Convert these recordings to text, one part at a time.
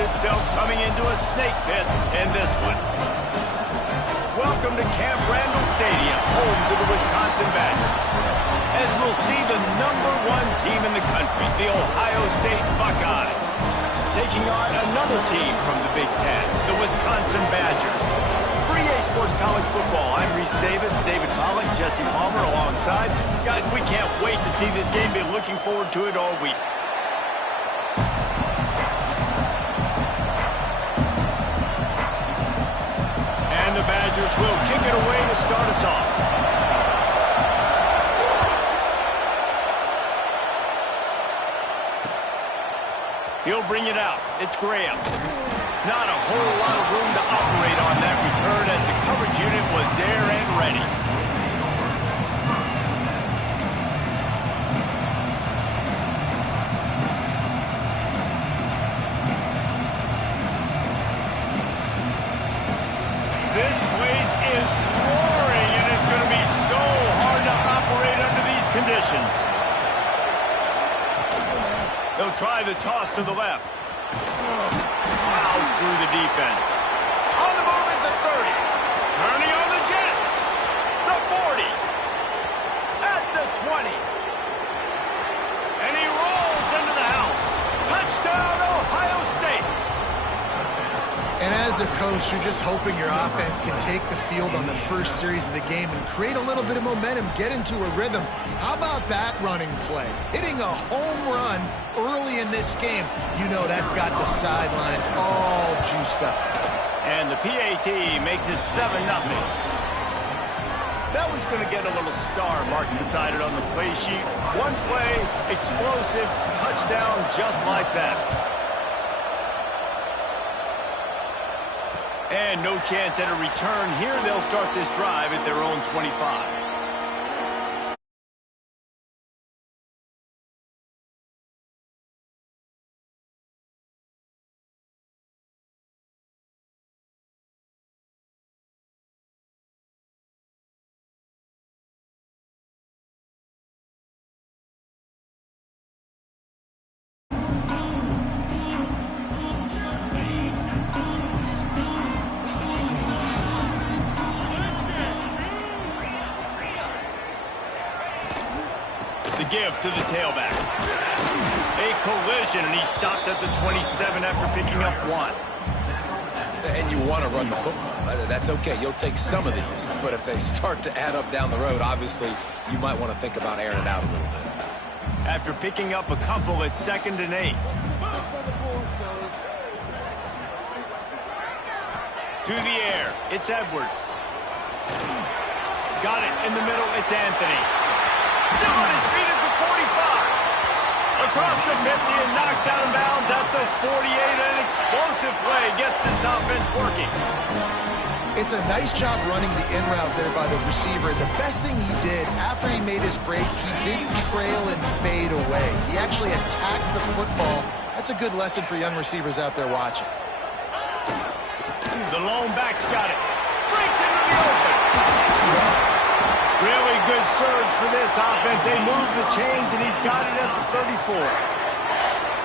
itself coming into a snake pit in this one. Welcome to Camp Randall Stadium, home to the Wisconsin Badgers. As we'll see the #1 team in the country, the Ohio State Buckeyes, taking on another team from the Big Ten, the Wisconsin Badgers. For EA Sports College Football, I'm Reese Davis, David Pollack, Jesse Palmer alongside. Guys, we can't wait to see this game. Been looking forward to it all week. And the Badgers will kick it away to start us off. He'll bring it out. It's Graham. Not a whole lot of room to operate on that return as the coverage unit was there and ready. This place is roaring, and it's going to be so hard to operate under these conditions. They'll try the toss to the left. Fouls through the defense. On the move at the 30. Turning on the Jets. The 40. At the 20. And he rolls into the house. Touchdown, Ohio State. And as a coach, you're just hoping your offense can take the field on the first series of the game and create a little bit of momentum, get into a rhythm. How about that running play? Hitting a home run early in this game. You know that's got the sidelines all juiced up. And the PAT makes it 7-0. That one's going to get a little star marked beside it on the play sheet. One play, explosive, touchdown just like that. And no chance at a return here. They'll start this drive at their own 25. The give to the tailback. A collision, and he stopped at the 27 after picking up 1. And you want to run the football. That's okay. You'll take some of these. But if they start to add up down the road, obviously, you might want to think about airing it out a little bit. After picking up a couple at 2nd and 8. To the air. It's Edwards. Got it in the middle. It's Anthony. Still on his feet at the 45. Across the 50 and knocked out of bounds at the 48. An explosive play gets this offense working. It's a nice job running the in route there by the receiver. The best thing he did after he made his break, he didn't trail and fade away. He actually attacked the football. That's a good lesson for young receivers out there watching. The lone back's got it. Breaks into the open. Really good surge for this offense. They move the chains, and he's got it at the 34.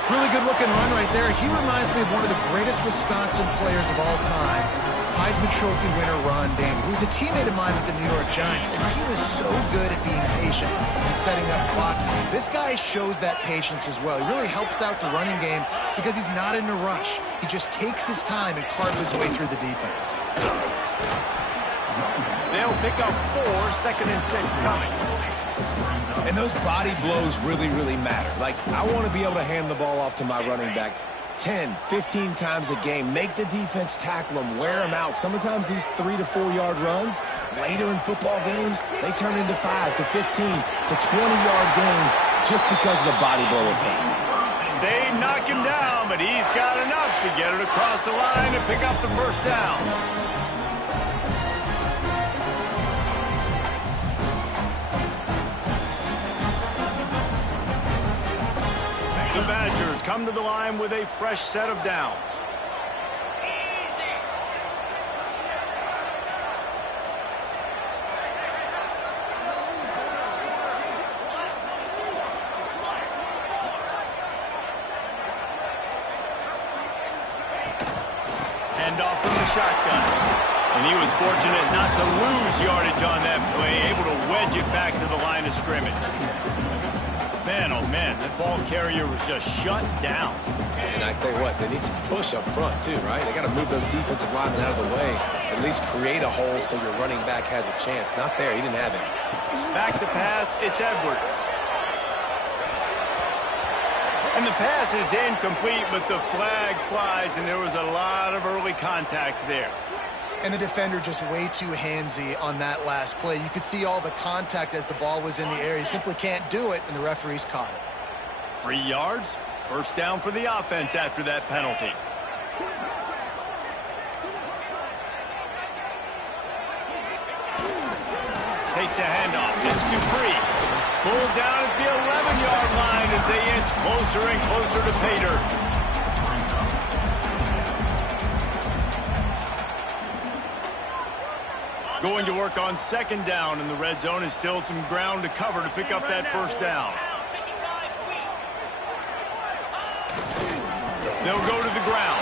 Really good-looking run right there. He reminds me of one of the greatest Wisconsin players of all time, Heisman Trophy winner Ron Dayne, who was a teammate of mine with the New York Giants, and he was so good at being patient and setting up blocks. This guy shows that patience as well. He really helps out the running game because he's not in a rush. He just takes his time and carves his way through the defense. They'll pick up 4, 2nd and 6 coming. And those body blows really, really matter. Like, I want to be able to hand the ball off to my running back 10, 15 times a game. Make the defense tackle them, wear them out. Sometimes these 3 to 4 yard runs, later in football games, they turn into 5 to 15 to 20-yard gains just because of the body blow effect. They knock him down, but he's got enough to get it across the line and pick up the first down. The Badgers come to the line with a fresh set of downs. Handoff from the shotgun. And he was fortunate not to lose yardage on that play, able to wedge it back to the line of scrimmage. Man, oh man, that ball carrier was just shut down. And I tell you what, they need some push up front too, right? They got to move those defensive linemen out of the way, at least create a hole so your running back has a chance. Not there, he didn't have any. Back to pass, it's Edwards. And the pass is incomplete, but the flag flies, and there was a lot of early contact there. And the defender just way too handsy on that last play. You could see all the contact as the ball was in the air. He simply can't do it, and the referees caught it. 3 yards, first down for the offense after that penalty. Takes a handoff, it's Dupree. Pulled down at the 11-yard line as they inch closer and closer to pay dirt. Going to work on second down in the red zone, is still some ground to cover to pick up that first down. They'll go to the ground.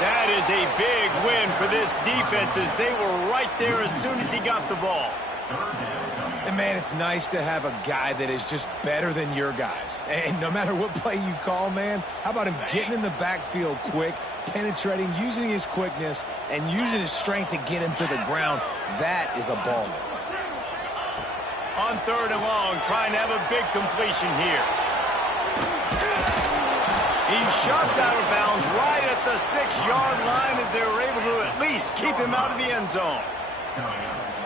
That is a big win for this defense as they were right there as soon as he got the ball. And man, it's nice to have a guy that is just better than your guys. And no matter what play you call, man, how about him getting in the backfield quick, penetrating, using his quickness, and using his strength to get him to the ground. That is a baller. On third and long, trying to have a big completion here. He's shoved out of bounds right at the 6-yard line as they were able to at least keep him out of the end zone.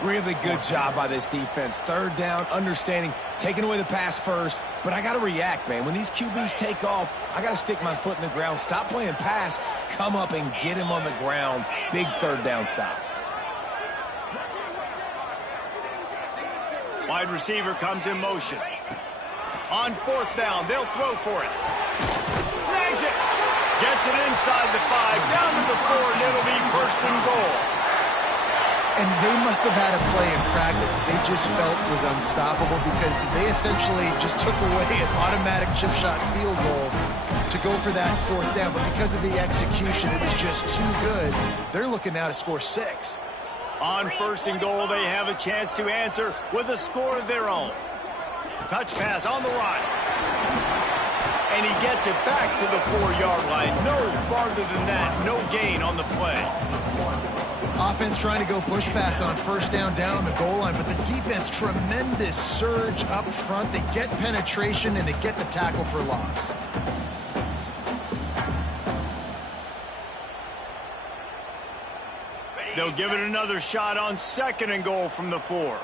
Really good job by this defense. Third down, understanding, taking away the pass first. But I got to react, man. When these QBs take off, I got to stick my foot in the ground. Stop playing pass. Come up and get him on the ground. Big third down stop. Wide receiver comes in motion. On fourth down, they'll throw for it. Snags it. Gets it inside the 5, down to the 4, and it'll be first and goal. And they must have had a play in practice that they just felt was unstoppable because they essentially just took away an automatic chip shot field goal to go for that fourth down. But because of the execution, it was just too good. They're looking now to score 6. On first and goal, they have a chance to answer with a score of their own. Touch pass on the run. And he gets it back to the 4-yard line. No farther than that. No gain on the play. Offense trying to go push pass on first down on the goal line, but the defense, tremendous surge up front. They get penetration, and they get the tackle for loss. They'll give it another shot on second and goal from the 4.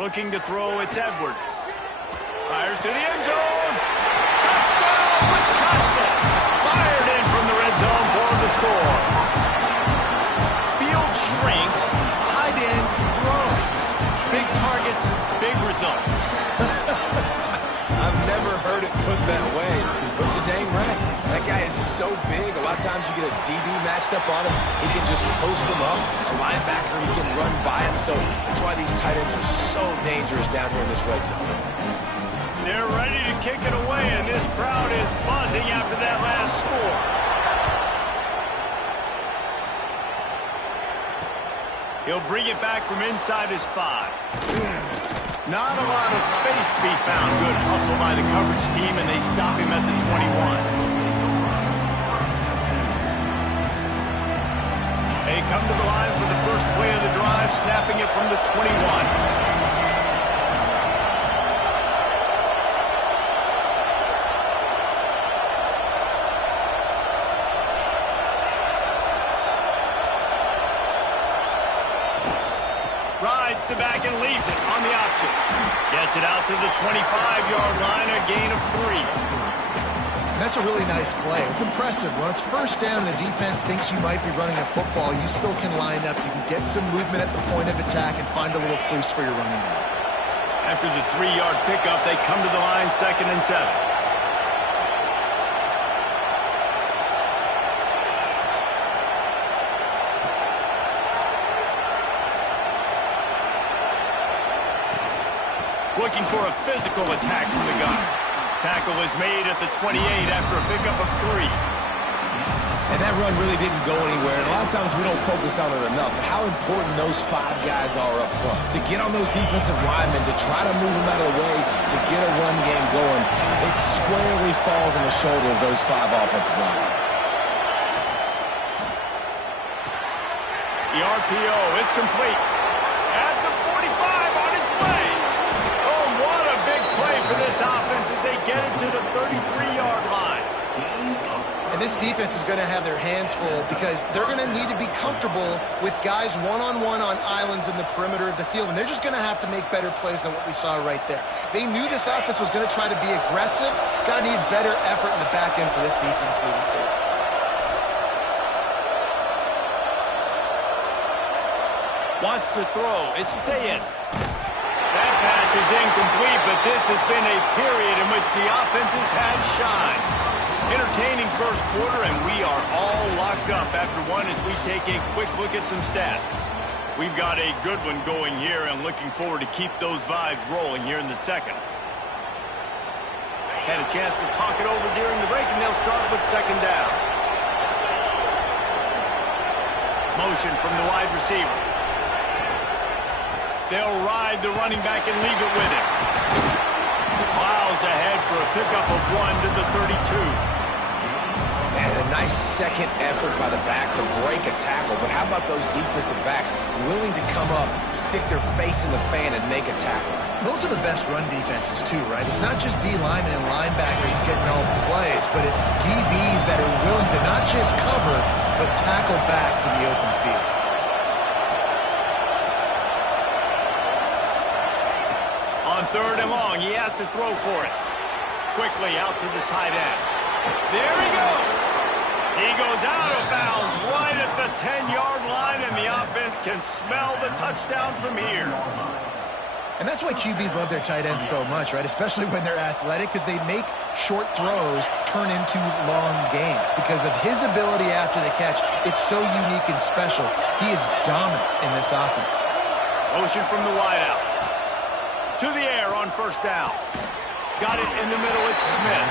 Looking to throw, it's Edwards. Fires to the end zone. Touchdown, Wisconsin! Fired in from the red zone for the score. Field shrinks, tight end grows. Big targets, big results. I've never heard it put that way, but you're dang right. That guy is so big. A lot of times you get a DB matched up on him. He can just post him up. A linebacker, he can run by him. So that's why these tight ends are so dangerous down here in this red zone. They're ready to kick it away, and this crowd is buzzing after that last score. He'll bring it back from inside his 5. Not a lot of space to be found. Good hustle by the coverage team, and they stop him at the 21. They come to the line for the first play of the drive, snapping it from the 21. Rides to back and leaves it on the option. Gets it out to the 25-yard line, a gain of 3. And that's a really nice play. It's impressive. When it's first down, the defense thinks you might be running a football. You still can line up. You can get some movement at the point of attack and find a little crease for your running back. After the 3-yard pickup, they come to the line, 2nd and 7. Looking for a physical attack from the gun. tackle is made at the 28 after a pickup of 3. And that run really didn't go anywhere. And a lot of times we don't focus on it enough. But how important those 5 guys are up front. To get on those defensive linemen, to try to move them out of the way, to get a run game going, it squarely falls on the shoulder of those 5 offensive linemen. The RPO, it's complete. At the 45 on its way. Oh, what a big play for this offense as they get it to the 33-yard line. And this defense is going to have their hands full because they're going to need to be comfortable with guys one-on-one on islands in the perimeter of the field. And they're just going to have to make better plays than what we saw right there. They knew this offense was going to try to be aggressive. Got to need better effort in the back end for this defense moving forward. Wants to throw. It's Sayed. That pass is incomplete, but this has been a period in which the offenses have shined. Entertaining first quarter, and we are all locked up after one as we take a quick look at some stats. We've got a good one going here and looking forward to keep those vibes rolling here in the second. Had a chance to talk it over during the break, and they'll start with second down. Motion from the wide receiver. They'll ride the running back and leave it with him. Miles ahead for a pickup of 1 to the 32. And a nice second effort by the back to break a tackle. But how about those defensive backs willing to come up, stick their face in the fan, and make a tackle? Those are the best run defenses, too, right? It's not just D linemen and linebackers getting all the plays, but it's DBs that are willing to not just cover, but tackle backs in the open field. On 3rd and long, he has to throw for it. Quickly out to the tight end. There he goes. He goes out of bounds right at the 10-yard line, and the offense can smell the touchdown from here. And that's why QBs love their tight ends so much, right? Especially when they're athletic, because they make short throws turn into long gains. Because of his ability after the catch, it's so unique and special. He is dominant in this offense. Motion from the wideout. To the air on first down. Got it in the middle, it's Smith.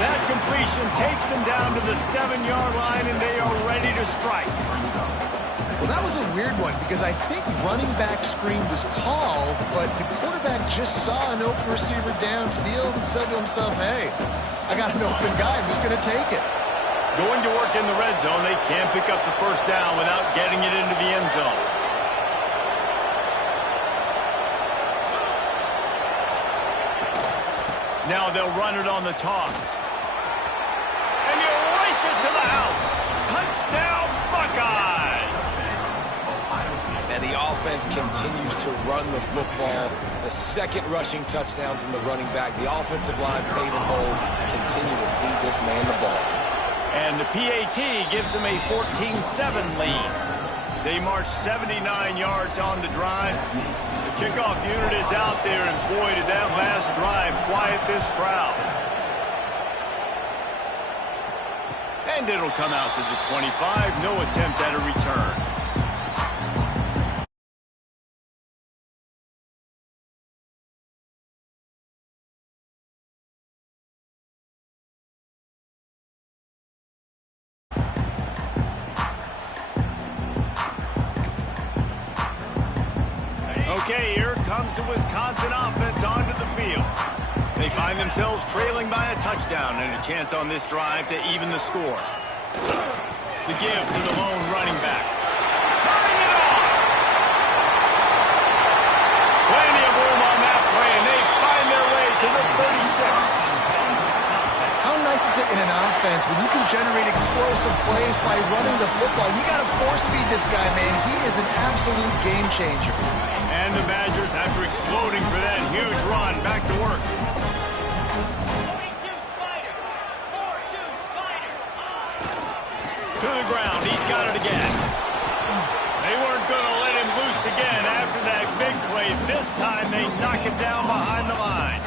That completion takes them down to the 7-yard line, and they are ready to strike. Well, that was a weird one because I think running back screen was called, but the quarterback just saw an open receiver downfield and said to himself, hey, I got an open guy, I'm just going to take it. Going to work in the red zone, they can't pick up the first down without getting it into the end zone. Now they'll run it on the toss. And you race it to the house. Touchdown, Buckeyes! And the offense continues to run the football. The second rushing touchdown from the running back. The offensive line paving holes continue to feed this man the ball. And the PAT gives them a 14-7 lead. They march 79 yards on the drive. The kickoff unit is out there, and boy, did that last drive quiet this crowd. And it'll come out to the 25. No attempt at a return. Okay, here comes the Wisconsin offense onto the field. They find themselves trailing by a touchdown and a chance on this drive to even the score. The give to the lone running back. Turning it on! Plenty of room on that play, and they find their way to the 36. How nice is it in an offense when you can generate explosive plays by running the football? You got to force feed this guy, man. He is an absolute game changer. And the Badgers, after exploding for that huge run, back to work. 42 Spider. 4-2 Spider. To the ground. He's got it again. They weren't going to let him loose again after that big play. This time they knock it down behind the line.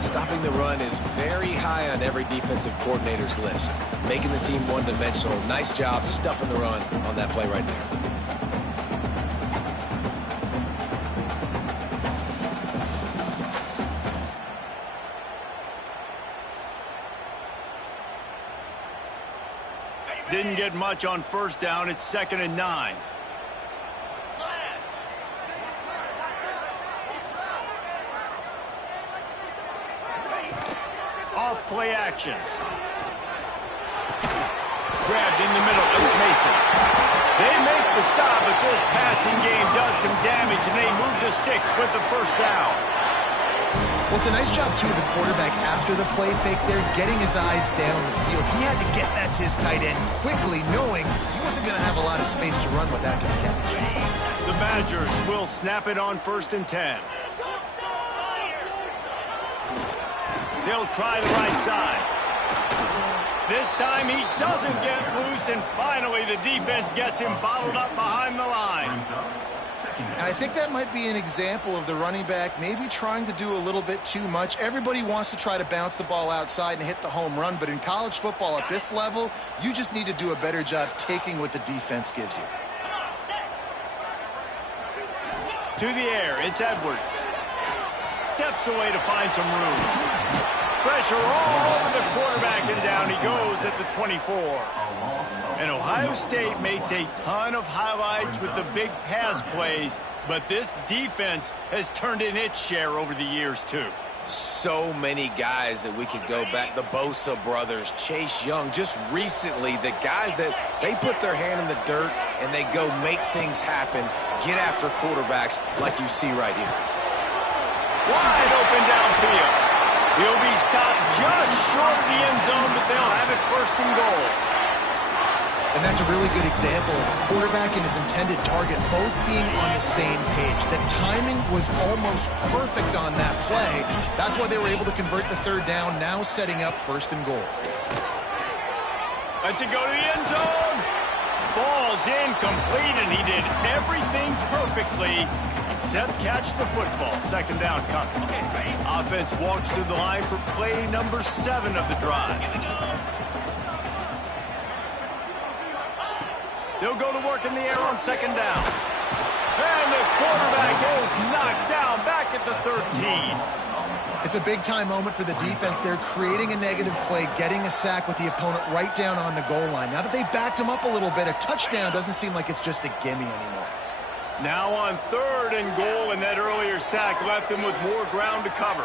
Stopping the run is very high on every defensive coordinator's list. Making the team one-dimensional. Nice job stuffing the run on that play right there. Didn't get much on first down. It's 2nd and 9. Off play action. Grabbed in the middle. It's Mason. They make the stop, but this passing game does some damage, and they move the sticks with the first down. Well, it's a nice job, too, of the quarterback after the play fake there, getting his eyes down the field. He had to get that to his tight end quickly, knowing he wasn't going to have a lot of space to run with after the catch. The Badgers will snap it on 1st and 10. They'll try the right side. This time he doesn't get loose, and finally the defense gets him bottled up behind the line. And I think that might be an example of the running back maybe trying to do a little bit too much. Everybody wants to try to bounce the ball outside and hit the home run, but in college football at this level, you just need to do a better job taking what the defense gives you. To the air, it's Edwards. Steps away to find some room. Pressure all over the quarterback, and down he goes at the 24. And Ohio State makes a ton of highlights with the big pass plays, but this defense has turned in its share over the years, too. So many guys that we could go back. The Bosa brothers, Chase Young, just recently, the guys that they put their hand in the dirt and they go make things happen, get after quarterbacks like you see right here. Wide open downfield. He'll be stopped just short of the end zone, but they'll have it 1st and goal. And that's a really good example of a quarterback and his intended target both being on the same page. The timing was almost perfect on that play. That's why they were able to convert the 3rd down, now setting up 1st and goal. Let's it go to the end zone. Falls incomplete, and he did everything perfectly except catch the football. 2nd down coming. Offense walks to the line for play number 7 of the drive. They'll go to work in the air on 2nd down. And the quarterback is knocked down back at the 13. It's a big-time moment for the defense. They're creating a negative play, getting a sack with the opponent right down on the goal line. Now that they've backed him up a little bit, a touchdown doesn't seem like it's just a gimme anymore. Now on 3rd and goal, and that earlier sack left them with more ground to cover.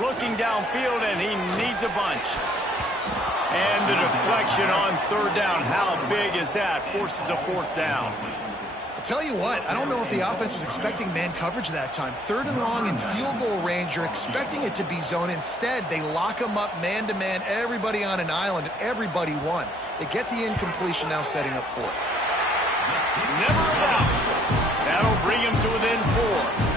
Looking downfield, and he needs a bunch. And the deflection on 3rd down. How big is that? Forces a 4th down. I'll tell you what, I don't know if the offense was expecting man coverage that time. 3rd and long in field goal range, you're expecting it to be zone. Instead, they lock them up man-to-man, everybody on an island, and everybody won. They get the incompletion, now setting up 4th. Never a doubt. That'll bring him to within 4.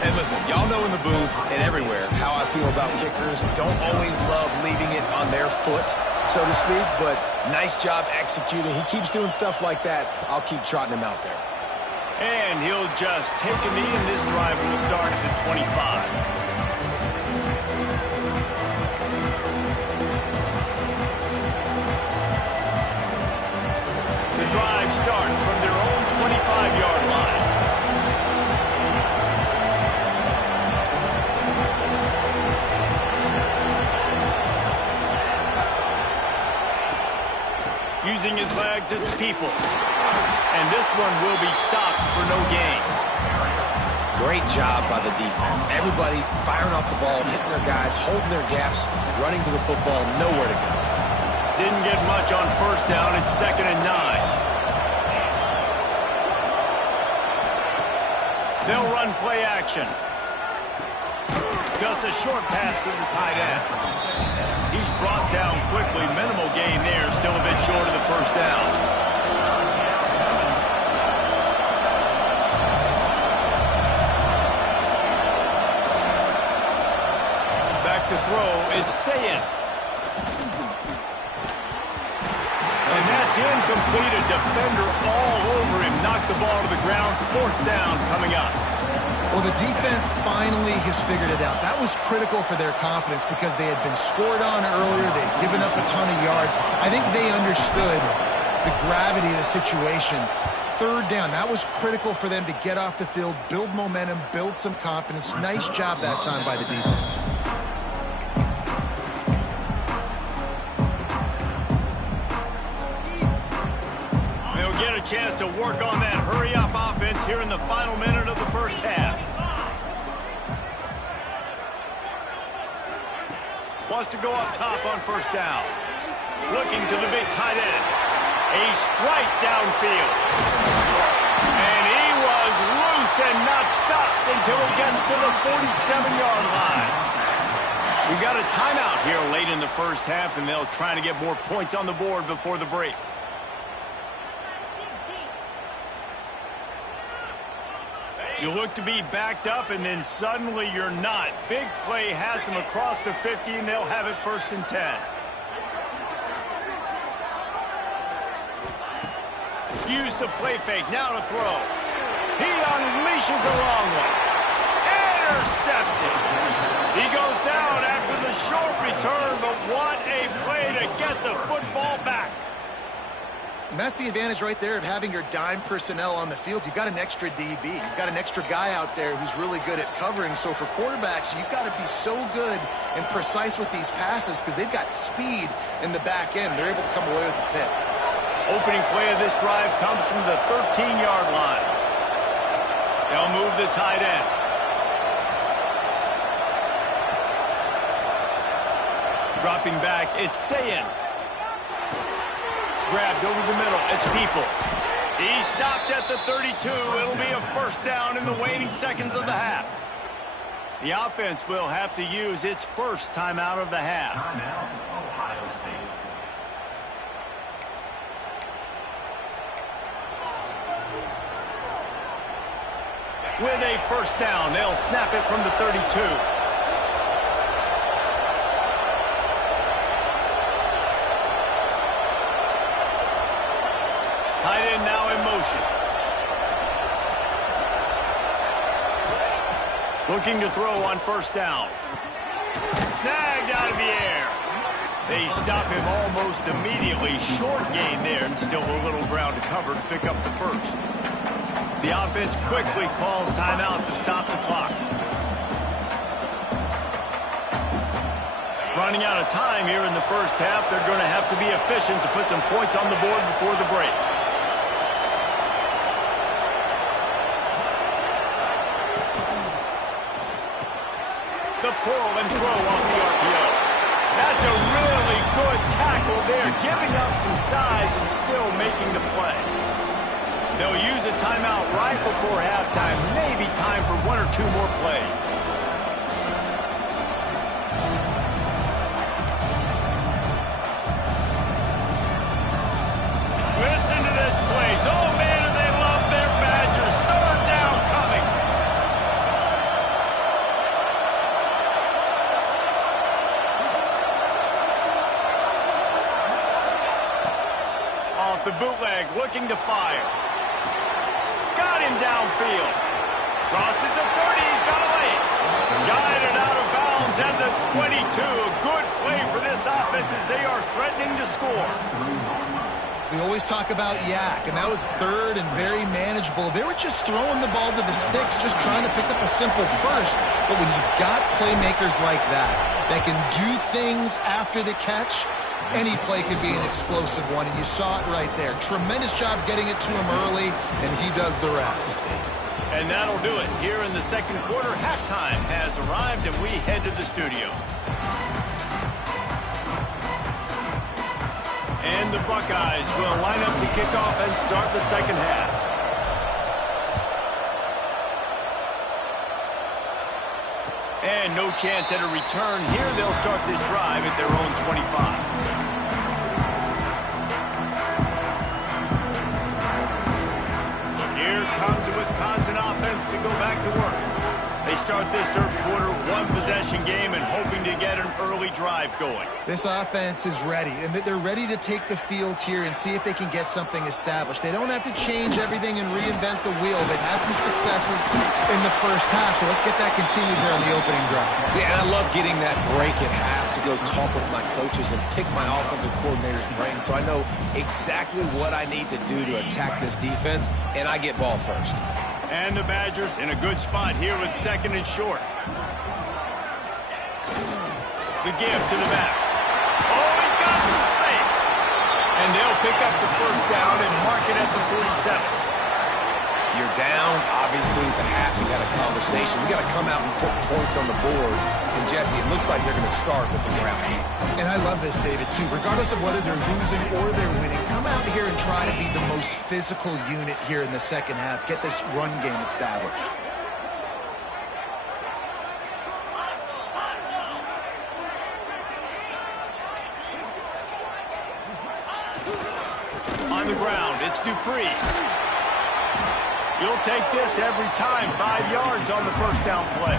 And listen, y'all know in the booth and everywhere how I feel about kickers. Don't always love leaving it on their foot, so to speak, but nice job executing. He keeps doing stuff like that. I'll keep trotting him out there. And he'll just take a knee, and this drive will start at the 25. The drive starts from their own 25-yard line. Using his legs, it's Peoples. And this one will be stopped for no gain. Great job by the defense. Everybody firing off the ball, hitting their guys, holding their gaps, running to the football, nowhere to go. Didn't get much on 1st down. It's 2nd and 9. They'll run play action. Just a short pass to the tight end. He's brought down quickly. Minimal gain there. Still a bit short of the 1st down. Back to throw. It's Sayin. And that's incomplete. A defender all over him. Knocked the ball to the ground. 4th down coming up. Well, the defense finally has figured it out. That was critical for their confidence because they had been scored on earlier. They'd given up a ton of yards. I think they understood the gravity of the situation. 3rd down, that was critical for them to get off the field, build momentum, build some confidence. Nice job that time by the defense. a chance to work on that hurry-up offense here in the final minute of the first half. Wants to go up top on first down. Looking to the big tight end. A strike downfield. And he was loose and not stopped until he gets to the 47-yard line. We got a timeout here late in the first half, and they'll try to get more points on the board before the break. You look to be backed up, and then suddenly you're not. Big play has them across the 50, and they'll have it 1st and 10. Use the play fake, now to throw. He unleashes a long one. Intercepted. He goes down after the short return, but what a play to get the football back. And that's the advantage right there of having your dime personnel on the field. You've got an extra DB. You've got an extra guy out there who's really good at covering. So for quarterbacks, you've got to be so good and precise with these passes because they've got speed in the back end. They're able to come away with the pick. Opening play of this drive comes from the 13-yard line. They'll move the tight end. Dropping back, it's Sayin. Grabbed over the middle, it's Peoples. He stopped at the 32. It'll be a first down in the waning seconds of the half. The offense will have to use its first timeout of the half. Ohio State. With a first down, they'll snap it from the 32. Tight end now in motion. Looking to throw on first down. Snagged out of the air. They stop him almost immediately. Short gain there, and still a little ground to cover to pick up the first. The offense quickly calls timeout to stop the clock. Running out of time here in the first half. They're going to have to be efficient to put some points on the board before the break. The pull and throw off the RPO. That's a really good tackle there, giving up some size and still making the play. They'll use a timeout right before halftime. Maybe time for one or two more plays. Listen to this plays. Oh, man, and they love their Badgers. Third down coming. Off the bootleg, looking to fire. Got him downfield. Crosses the 30, he's got away. Guided out of bounds at the 22. A good play for this offense as they are threatening to score. We always talk about Yak, and that was third and very manageable. They were just throwing the ball to the sticks, just trying to pick up a simple first. But when you've got playmakers like that can do things after the catch, any play could be an explosive one, and you saw it right there. Tremendous job getting it to him early, and he does the rest. And that'll do it. Here in the second quarter, halftime has arrived, and we head to the studio. And the Buckeyes will line up to kick off and start the second half. And no chance at a return here. They'll start this drive at their own 25. Here comes the Wisconsin offense to go back to work. They start this third quarter, one-possession game, and hoping to get an early drive going. This offense is ready, and they're ready to take the field here and see if they can get something established. They don't have to change everything and reinvent the wheel. They've had some successes in the first half, so let's get that continued here on the opening drive. Yeah, and I love getting that break at half to go talk with my coaches and pick my offensive coordinator's brain so I know exactly what I need to do to attack this defense, and I get ball first. And the Badgers in a good spot here with second and short. The give to the back. Oh, he's got some space. And they'll pick up the first down and mark it at the 47. You're down. Obviously, at the half, you had a conversation. We got to come out and put points on the board. And, Jesse, it looks like they're going to start with the ground game. And I love this, David, too. Regardless of whether they're losing or they're winning, come out here and try to be the most physical unit here in the second half. Get this run game established. On the ground, it's Dupree. You'll take this every time. 5 yards on the first down play.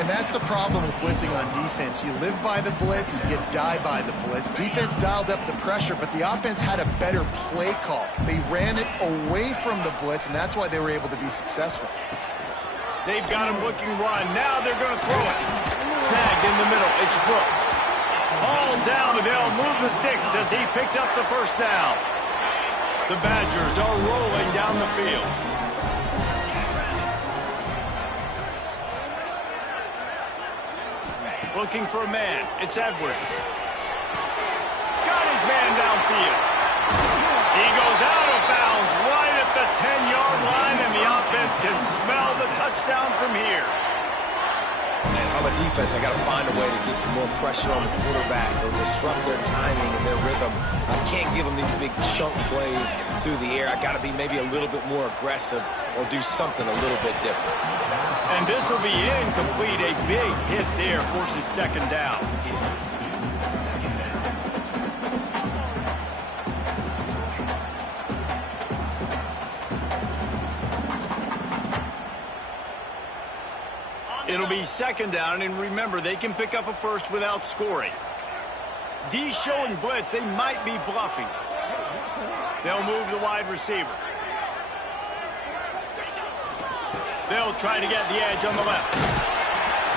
And that's the problem with blitzing on defense. You live by the blitz, you die by the blitz. Defense dialed up the pressure, but the offense had a better play call. They ran it away from the blitz, and that's why they were able to be successful. They've got him looking run. Now they're going to throw it. Snagged in the middle. It's Brooks. Hauled down, and they'll move the sticks as he picks up the first down. The Badgers are rolling down the field. Looking for a man. It's Edwards. Got his man downfield. He goes out of bounds right at the 10-yard line, and the offense can smell the touchdown from here. Man, if I'm a defense, I got to find a way to get some more pressure on the quarterback or disrupt their timing and their rhythm. I can't give them these big chunk plays through the air. I got to be maybe a little bit more aggressive or do something a little bit different. And this will be incomplete. A big hit there forces second down. It'll be second down, and remember, they can pick up a first without scoring. D showing blitz. They might be bluffing. They'll move the wide receiver. They'll try to get the edge on the left.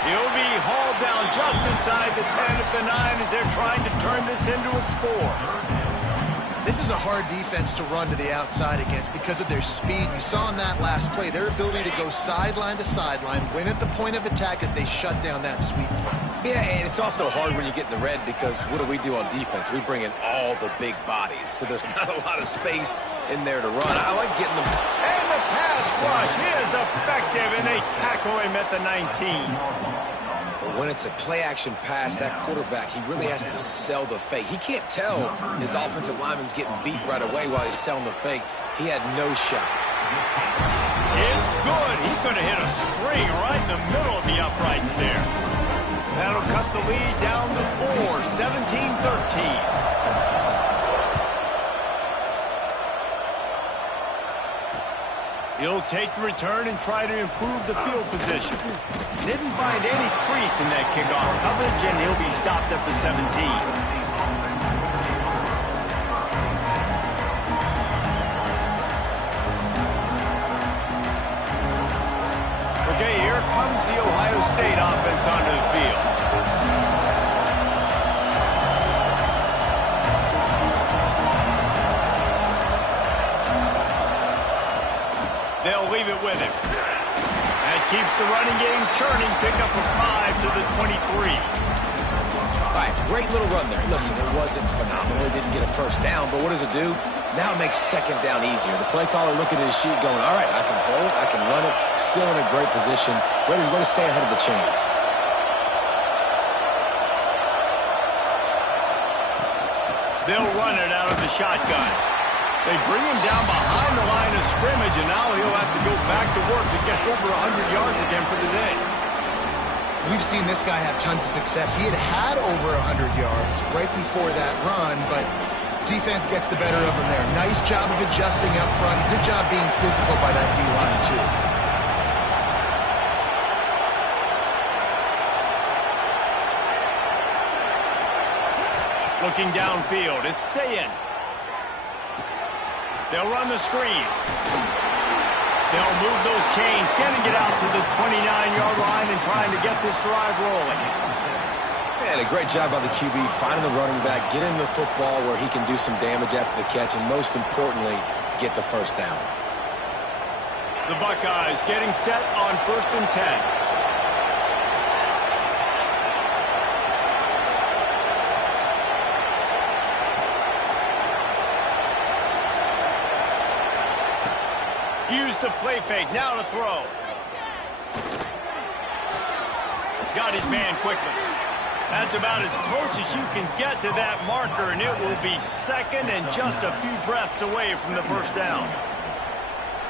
He'll be hauled down just inside the 10 at the 9 as they're trying to turn this into a score. This is a hard defense to run to the outside against because of their speed. You saw in that last play, their ability to go sideline to sideline, win at the point of attack as they shut down that sweep play. Yeah, and it's also hard when you get in the red because what do we do on defense? We bring in all the big bodies, so there's not a lot of space in there to run. I like getting them. And the pass rush is effective, and they tackle him at the 19. But when it's a play-action pass, that quarterback, he really has to sell the fake. He can't tell his offensive lineman's getting beat right away while he's selling the fake. He had no shot. It's good. He could have hit a string right in the middle of the uprights there. That'll cut the lead down to 4, 17-13. He'll take the return and try to improve the field position. Didn't find any crease in that kickoff coverage, and he'll be stopped at the 17. Okay, here comes the Ohio State offense onto the field. They'll leave it with him. That keeps the running game churning. Pick up a 5 to the 23. All right, great little run there. Listen, it wasn't phenomenal. It didn't get a first down, but what does it do? Now it makes second down easier. The play caller looking at his sheet going, all right, I can throw it, I can run it, still in a great position, ready to stay ahead of the chains. They'll run it out of the shotgun. They bring him down behind the line of scrimmage, and now he'll have to go back to work to get over 100 yards again for the day. We've seen this guy have tons of success. He had over 100 yards right before that run, but defense gets the better of him there. Nice job of adjusting up front. Good job being physical by that D-line, too. Looking downfield, it's Sayin. They'll run the screen. They'll move those chains, getting it out to the 29-yard line and trying to get this drive rolling. And a great job by the QB, finding the running back, get him the football where he can do some damage after the catch, and most importantly, get the first down. The Buckeyes getting set on 1st and 10. the play fake. Now to throw. Got his man quickly. That's about as close as you can get to that marker, and it will be second and just a few breaths away from the first down.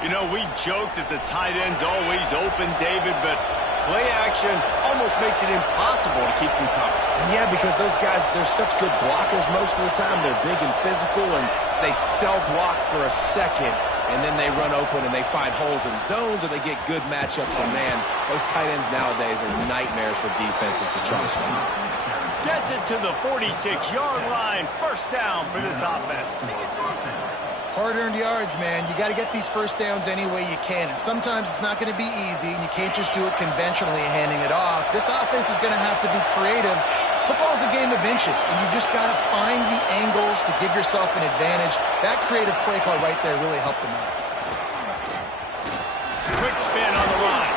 You know, we joke that the tight end's always open, David, but play action almost makes it impossible to keep them covered. And yeah, because those guys, they're such good blockers most of the time. They're big and physical, and they sell block for a second, and then they run open and they find holes in zones, or they get good matchups. And man, those tight ends nowadays are nightmares for defenses to try to stop. Gets it to the 46-yard line. First down for this offense. Hard-earned yards, man. You got to get these first downs any way you can. And sometimes it's not going to be easy, and you can't just do it conventionally handing it off. This offense is going to have to be creative. Football's a game of inches, and you just got to find the angles to give yourself an advantage. That creative play call right there really helped them out. Quick spin on the line.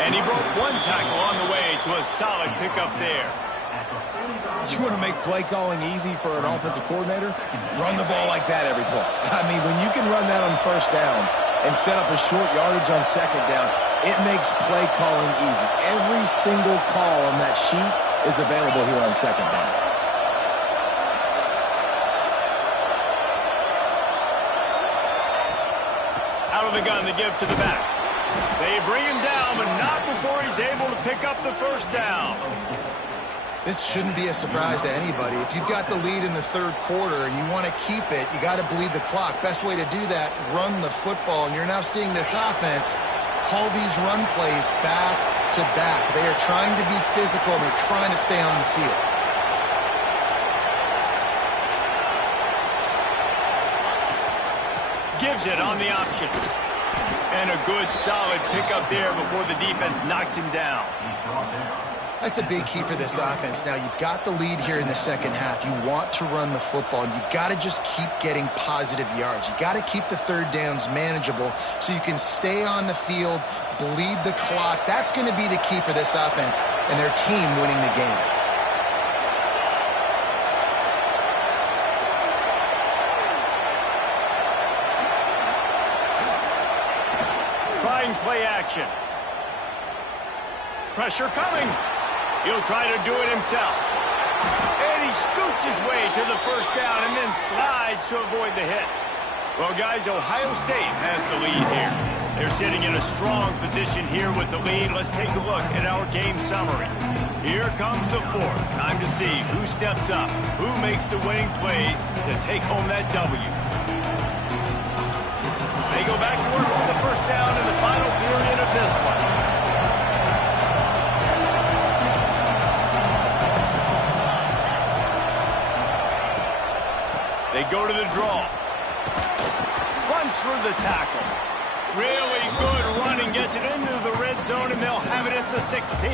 And he broke one tackle on the way to a solid pickup there. You want to make play calling easy for an offensive coordinator? Run the ball like that every play. I mean, when you can run that on first down and set up a short yardage on second down, it makes play calling easy. Every single call on that sheet is available here on second down. Out of the gun to give to the back. They bring him down, but not before he's able to pick up the first down. This shouldn't be a surprise to anybody. If you've got the lead in the third quarter and you want to keep it, you got to bleed the clock. Best way to do that, run the football. And you're now seeing this offense call these run plays back to back. They are trying to be physical, and they're trying to stay on the field. Gives it on the option. And a good, solid pickup there before the defense knocks him down. That's a big key for this offense. Now, you've got the lead here in the second half. You want to run the football, and you've got to just keep getting positive yards. You got to keep the third downs manageable so you can stay on the field, bleed the clock. That's going to be the key for this offense and their team winning the game. Trying play action. Pressure coming. He'll try to do it himself. And he scoots his way to the first down and then slides to avoid the hit. Well, guys, Ohio State has the lead here. They're sitting in a strong position here with the lead. Let's take a look at our game summary. Here comes the fourth. Time to see who steps up, who makes the winning plays to take home that W. They go back to work with the first down in the final period of this one. They go to the draw. Runs through the tackle. Really good running. Gets it into the red zone, and they'll have it at the 16.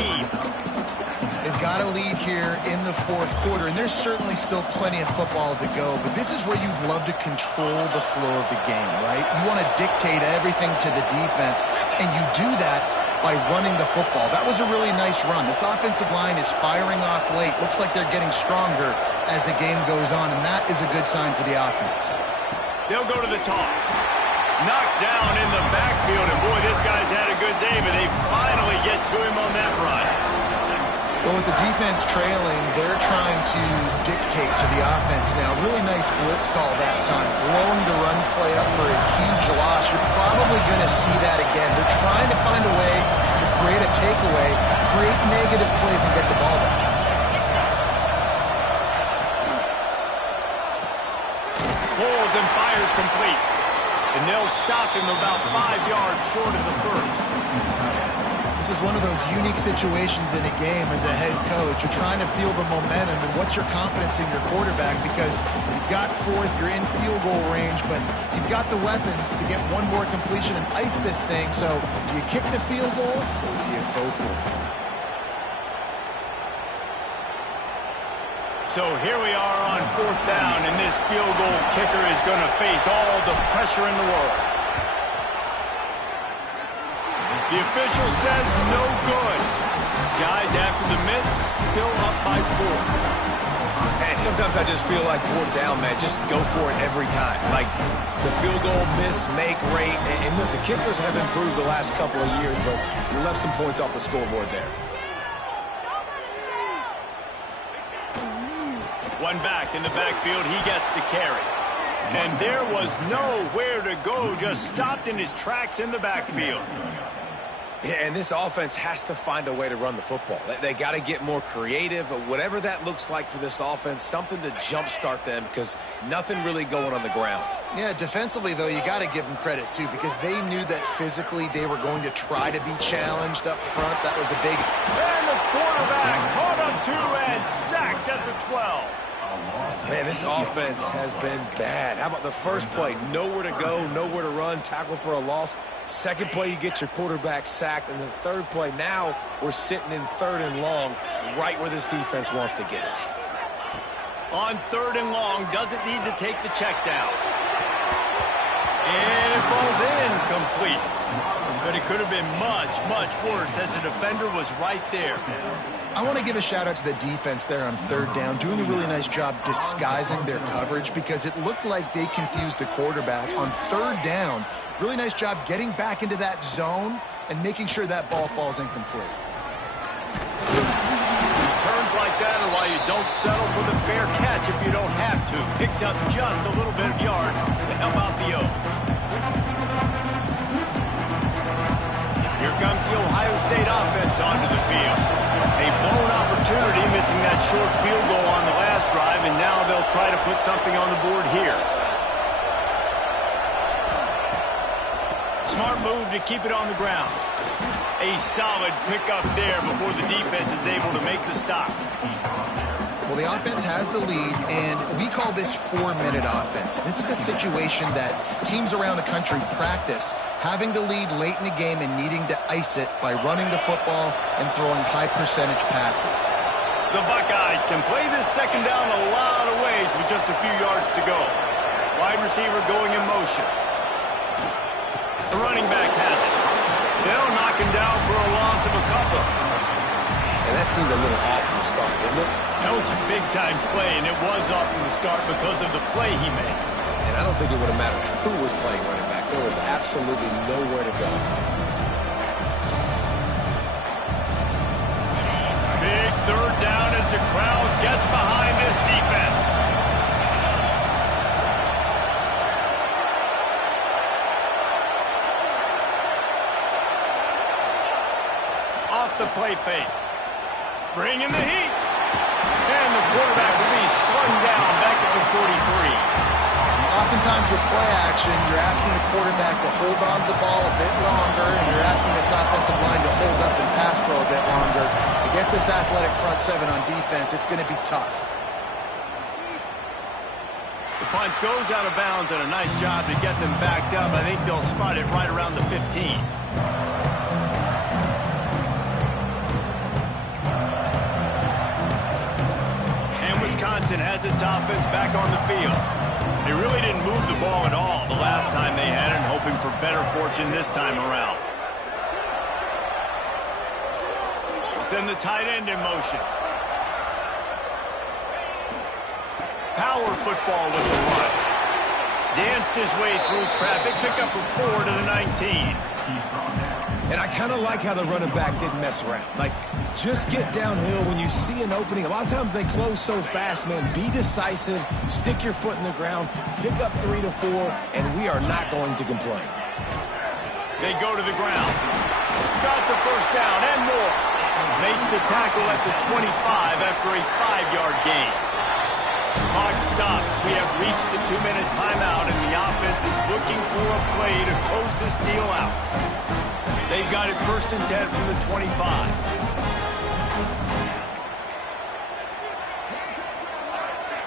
They've got a lead here in the fourth quarter, and there's certainly still plenty of football to go, but this is where you'd love to control the flow of the game, right? You want to dictate everything to the defense, and you do that by running the football. That was a really nice run. This offensive line is firing off late. Looks like they're getting stronger as the game goes on, and that is a good sign for the offense. They'll go to the toss. Knocked down in the backfield, and boy, this guy's had a good day, but they finally get to him on that run. Well, with the defense trailing, they're trying to dictate to the offense now. Really nice blitz call that time. Blowing the run play up for a huge loss. You're probably going to see that again. They're trying to find a way to create a takeaway, create negative plays, and get the ball back. Pulls and fires complete. And they'll stop him about 5 yards short of the first. This is one of those unique situations in a game as a head coach. You're trying to feel the momentum, and what's your confidence in your quarterback? Because you've got fourth, you're in field goal range, but you've got the weapons to get one more completion and ice this thing. So do you kick the field goal, or do you go for it? So here we are on fourth down, and this field goal kicker is going to face all the pressure in the world. The official says no good. Guys, after the miss, still up by 4. And sometimes I just feel like 4th down, man, just go for it every time. Like the field goal miss-make rate. And listen, kickers have improved the last couple of years, but you left some points off the scoreboard there. One back in the backfield, he gets the carry. And there was nowhere to go, just stopped in his tracks in the backfield. Yeah, and this offense has to find a way to run the football. They got to get more creative, whatever that looks like for this offense, something to jumpstart them because nothing really going on the ground. Yeah, defensively, though, you got to give them credit, too, because they knew that physically they were going to try to be challenged up front. That was a big... And the quarterback caught up to and sacked at the 12. Man, this offense has been bad. How about the first play? Nowhere to go, nowhere to run, tackle for a loss. Second play, you get your quarterback sacked. And the third play, now we're sitting in 3rd and long, right where this defense wants to get us. On 3rd and long, doesn't need to take the check down. And it falls incomplete. But it could have been much, much worse as the defender was right there. I want to give a shout-out to the defense there on 3rd down, doing a really nice job disguising their coverage because it looked like they confused the quarterback. On 3rd down, really nice job getting back into that zone and making sure that ball falls incomplete. Turns like that are why you don't settle for the fair catch if you don't have to. Picks up just a little bit of yards to help out the O. Here comes the Ohio State offense onto the field. A blown opportunity, missing that short field goal on the last drive, and now they'll try to put something on the board here. Smart move to keep it on the ground. A solid pickup there before the defense is able to make the stop. Well, the offense has the lead, and we call this 4-minute offense. This is a situation that teams around the country practice, having the lead late in the game and needing to ice it by running the football and throwing high-percentage passes. The Buckeyes can play this second down a lot of ways with just a few yards to go. Wide receiver going in motion. The running back has it. They'll knock him down for a loss of a couple. And that seemed a little off from the start, didn't it? That was a big-time play, and it was off from the start because of the play he made. And I don't think it would have mattered who was playing running back. There was absolutely nowhere to go. Big 3rd down as the crowd gets behind this defense. Off the play fake. Bring in the heat. And the quarterback will be slung down back at the 43. Oftentimes with play action, you're asking the quarterback to hold on to the ball a bit longer, and you're asking this offensive line to hold up and pass pro a bit longer. Against this athletic front 7 on defense, it's going to be tough. The punt goes out of bounds, and a nice job to get them backed up. I think they'll spot it right around the 15. Wisconsin has its offense back on the field. They really didn't move the ball at all the last time they had it, hoping for better fortune this time around. They send the tight end in motion. Power football with the run. Danced his way through traffic, pick up a 4 to the 19. And I kind of like how the running back didn't mess around. Like, just get downhill when you see an opening. A lot of times they close so fast, man. Be decisive, stick your foot in the ground, pick up 3 to 4, and we are not going to complain. They go to the ground. Got the first down and more. Makes the tackle at the 25 after a 5-yard gain. Clock stops. We have reached the 2-minute timeout, and the offense is looking for a play to close this deal out. They've got it 1st and 10 from the 25.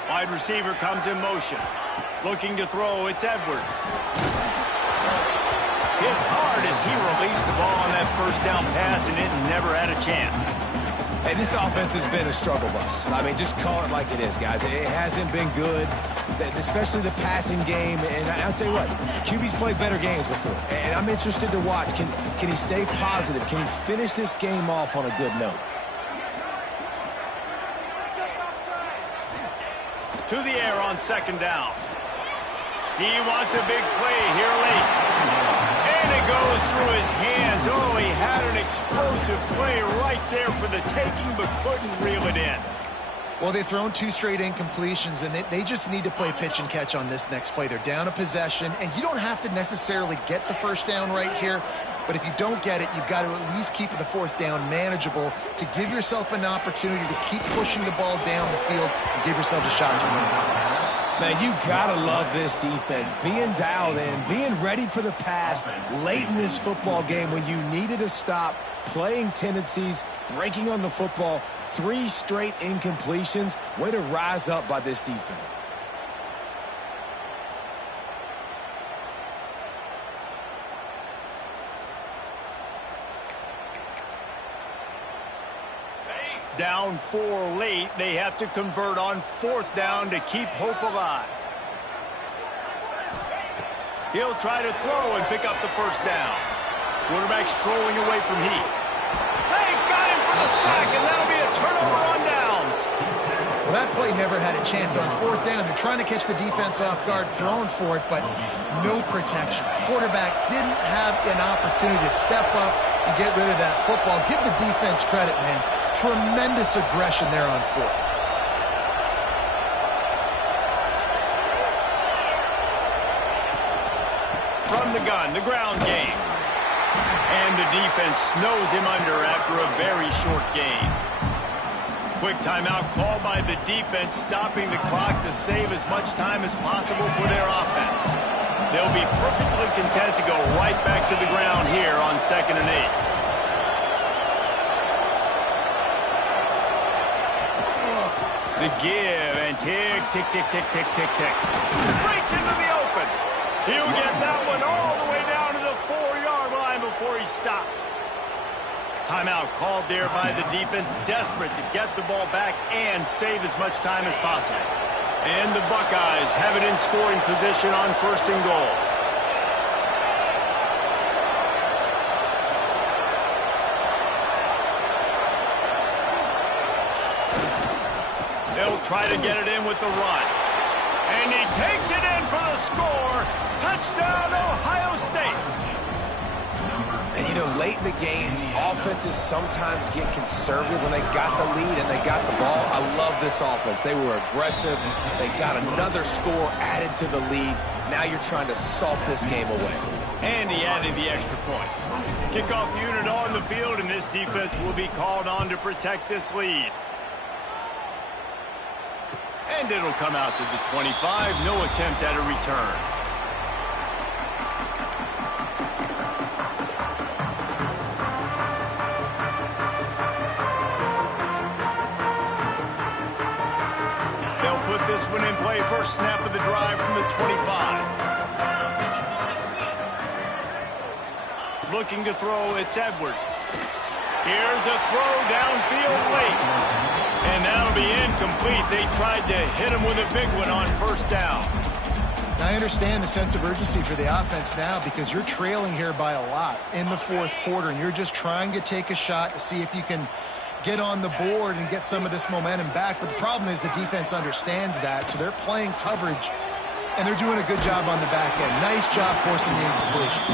Wide receiver comes in motion. Looking to throw, it's Edwards. Hit hard as he released the ball on that 1st down pass, and it never had a chance. Hey, this offense has been a struggle bus. I mean, just call it like it is, guys. It hasn't been good, especially the passing game. And I'll tell you what, QB's played better games before. And I'm interested to watch. Can he stay positive? Can he finish this game off on a good note? to the air on second down. He wants a big play here late. And it goes through his hands. Oh, he had an explosive play right there for the taking, but couldn't reel it in. Well, they've thrown 2 straight incompletions, and they just need to play pitch and catch on this next play. They're down a possession, and you don't have to necessarily get the first down right here, but if you don't get it, you've got to at least keep the 4th down manageable to give yourself an opportunity to keep pushing the ball down the field and give yourself a shot to win. Man, you gotta love this defense. Being dialed in, being ready for the pass late in this football game when you needed a stop, playing tendencies, breaking on the football, 3 straight incompletions. Way to rise up by this defense. Down 4 late, they have to convert on 4th down to keep hope alive. He'll try to throw and pick up the first down. Quarterback strolling away from Heath. They got him for the sack, and that'll be a turnover on downs. Well, that play never had a chance on 4th down. They're trying to catch the defense off guard, throwing for it, but no protection. Quarterback didn't have an opportunity to step up and get rid of that football. Give the defense credit, man. Tremendous aggression there on 4th. From the gun, the ground game. And the defense snows him under after a very short game. Quick timeout called by the defense, stopping the clock to save as much time as possible for their offense. They'll be perfectly content to go right back to the ground here on 2nd and 8. The give and tick, tick, tick, tick, tick, tick, tick. Breaks into the open. He'll get that one all the way down to the 4-yard line before he stopped. Timeout called there by the defense, desperate to get the ball back and save as much time as possible. And the Buckeyes have it in scoring position on 1st and goal. They'll try to get it in with the run. And he takes it in for the score. Touchdown, Ohio State. And, you know, late in the games, offenses sometimes get conservative when they got the lead and they got the ball. I love this offense. They were aggressive. They got another score added to the lead. Now you're trying to salt this game away. And he added the extra point. Kickoff unit on the field, and this defense will be called on to protect this lead. And it'll come out to the 25. No attempt at a return. They'll put this one in play. First snap of the drive from the 25. Looking to throw, it's Edwards. Here's a throw downfield late. And that'll be incomplete. They tried to hit him with a big one on 1st down. Now, I understand the sense of urgency for the offense now because you're trailing here by a lot in the 4th quarter, and you're just trying to take a shot to see if you can get on the board and get some of this momentum back. But the problem is the defense understands that, so they're playing coverage, and they're doing a good job on the back end. Nice job forcing the incompletion.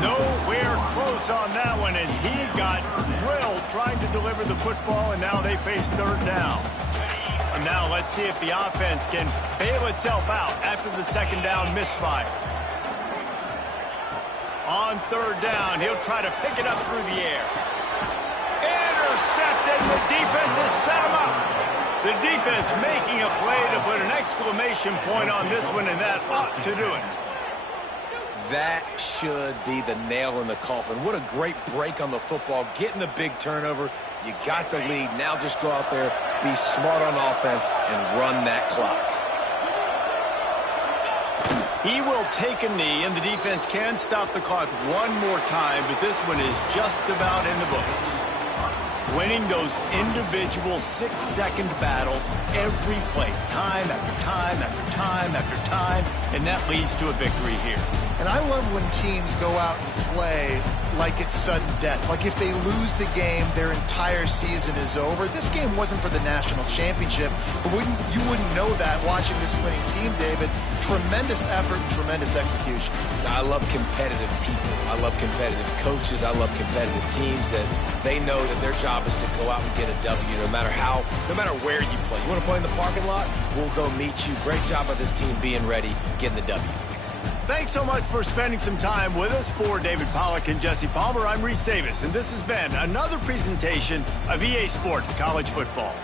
Nowhere close on that one as he got drilled trying to deliver the football, and now they face 3rd down. And now let's see if the offense can bail itself out after the 2nd down misfire. On 3rd down, he'll try to pick it up through the air. Intercepted. The defense has set him up. The defense making a play to put an exclamation point on this one, and that ought to do it. That should be the nail in the coffin. What a great break on the football, getting the big turnover. You got the lead. Now just go out there, be smart on offense, and run that clock. He will take a knee, and the defense can stop the clock one more time, but this one is just about in the books. Winning those individual 6-second battles every play, time after time after time after time, and that leads to a victory here. And I love when teams go out and play like it's sudden death. Like if they lose the game, their entire season is over. This game wasn't for the national championship, but you wouldn't know that watching this winning team, David. Tremendous effort and tremendous execution. I love competitive people. I love competitive coaches. I love competitive teams that they know that their job is to go out and get a W no matter where you play. You want to play in the parking lot? We'll go meet you. Great job by this team being ready, getting the W. Thanks so much for spending some time with us. For David Pollack and Jesse Palmer, I'm Reese Davis, and this has been another presentation of EA Sports College Football.